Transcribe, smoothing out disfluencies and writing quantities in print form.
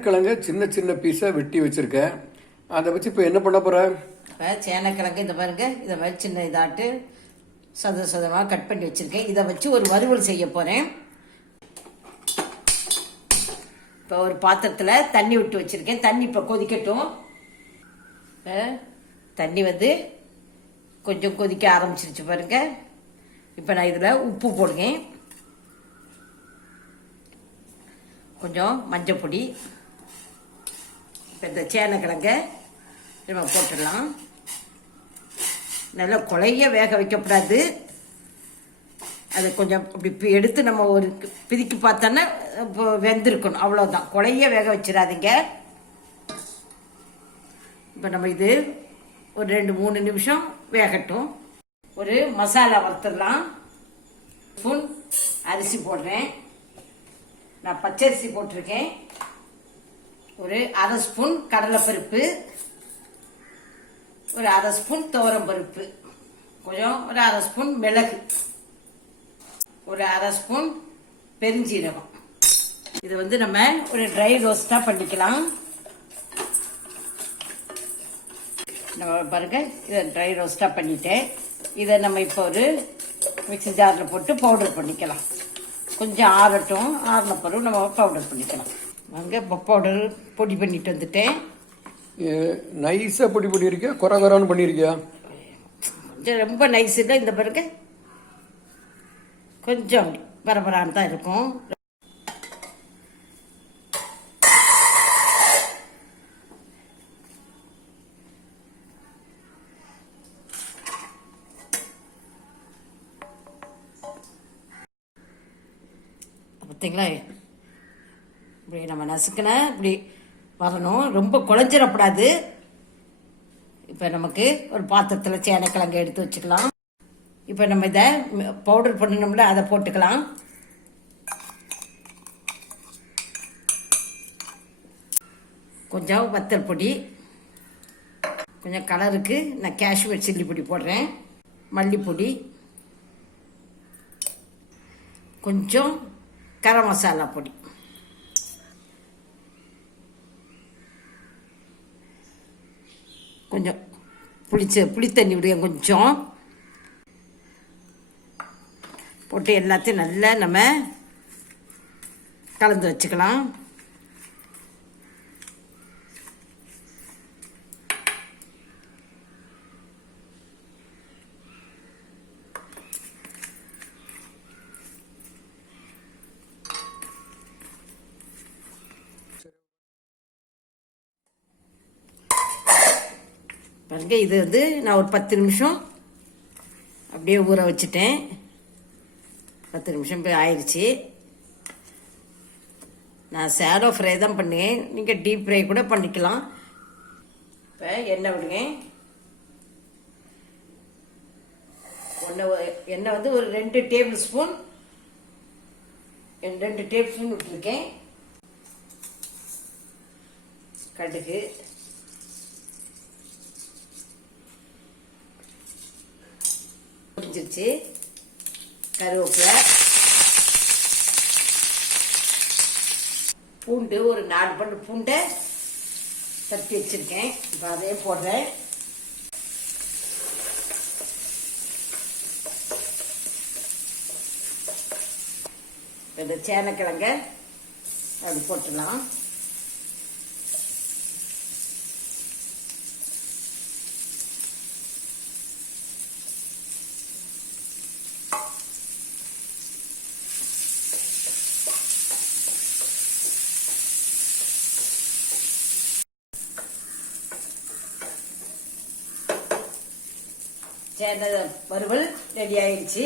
சேனக்கிழங்க சின்ன சின்ன பீஸா வெட்டி வச்சிருக்கேன். அதை வச்சு இப்போ என்ன பண்ண போறேன்? சேனக்கிழங்கு இந்த பாருங்க, இதை மாதிரி சின்ன இதாட்டு சதமாக கட் பண்ணி வச்சிருக்கேன். இதை வச்சு ஒரு வறுவல் செய்ய போறேன். இப்போ ஒரு பாத்திரத்தில் தண்ணி விட்டு வச்சிருக்கேன். தண்ணி இப்போ கொதிக்கட்டும். தண்ணி வந்து கொஞ்சம் கொதிக்க ஆரம்பிச்சிருச்சு பாருங்க. இப்போ நான் இதில் உப்பு போடுவேன், கொஞ்சம் மஞ்சள் பொடி. இப்போ இந்த சேனக்கிழங்க நம்ம போட்டுடலாம். நல்லா குழைய வேக வைக்கக்கூடாது. அது கொஞ்சம் அப்படி எடுத்து நம்ம ஒரு பிதிக்கி பார்த்தோன்னா இப்போ வெந்திருக்கணும், அவ்வளோதான். குழைய வேக வச்சிடாதீங்க. இப்போ நம்ம இது ஒரு 2-3 நிமிஷம் வேகட்டும். ஒரு மசாலா வறுத்துடலாம். ஸ்பூன் அரிசி போடுறேன். நான் பச்சரிசி போட்டிருக்கேன். ஒரு 1/2 ஸ்பூன் கடலைப்பருப்பு, ஒரு 1/2 ஸ்பூன் துவரம்பருப்பு, கொஞ்சம் ஒரு 1/2 ஸ்பூன் மிளகு, ஒரு 1/2 ஸ்பூன் பெருஞ்சீரகம். இது வந்து நம்ம ஒரு ட்ரை ரோஸ்டாக பண்ணிக்கலாம். நம்ம பாருங்க, இதை ட்ரை ரோஸ்டாக பண்ணிட்டேன். இதை நம்ம இப்போ ஒரு மிக்ஸி ஜாரில் போட்டு பவுடர் பண்ணிக்கலாம். கொஞ்சம் ஆறட்டும். ஆறின பிறகு நம்ம பவுடர் பண்ணிக்கலாம். அங்கே பவுடர் பொடி பண்ணிட்டு வந்துட்டேன். நைஸாக பொடி பண்ணியிருக்கியா, குறகுறான்னு பண்ணியிருக்கியா? கொஞ்சம் ரொம்ப நைஸ் இல்லை. இந்த பிறகு கொஞ்சம் அப்படி பரபரான்னு தான் இருக்கும். பார்த்தீங்களா, இப்படி நம்ம நசுக்கின இப்படி வரணும், ரொம்ப குழஞ்சிடக்கூடாது. இப்போ நமக்கு ஒரு பாத்திரத்தில் சேனக்கிழங்கு எடுத்து வச்சுக்கலாம். இப்போ நம்ம இதை பவுடர் பண்ணணும்ல, அதை போட்டுக்கலாம். கொஞ்சம் வத்தல் பொடி, கொஞ்சம் கலருக்கு நான் காஷ்மீர் சில்லி பொடி போடுறேன், மல்லிப்பொடி, கொஞ்சம் கரம் மசாலா பொடி, கொஞ்சம் புளித்தண்ணி விடுங்க கொஞ்சம் போட்டு எல்லாத்தையும் நல்லா நம்ம கலந்து வச்சுக்கலாம். பாருங்க, இது வந்து நான் ஒரு 10 நிமிஷம் அப்படியே ஊற வச்சுட்டேன். 10 நிமிஷம் போய் ஆயிடுச்சு. நான் சேலோ ஃப்ரை தான் பண்ணுவேன், நீங்கள் டீப் ஃப்ரை கூட பண்ணிக்கலாம். இப்போ எண்ணெய் விடுவேன். எண்ணெய் வந்து ஒரு 2 டேபிள் ஸ்பூன் விட்டுருக்கேன். கடுகு, புரிஞ்சிருச்சு, கருவேப்பிலை, பூண்டு, ஒரு 4 பல்லு பூண்டை தட்டி வச்சிருக்கேன். இப்போ அதே போடுறேன். இந்த சேனக்கிழங்க அப்படி போட்டுடலாம். சேன வறுவல் ரெடி ஆயிடுச்சு.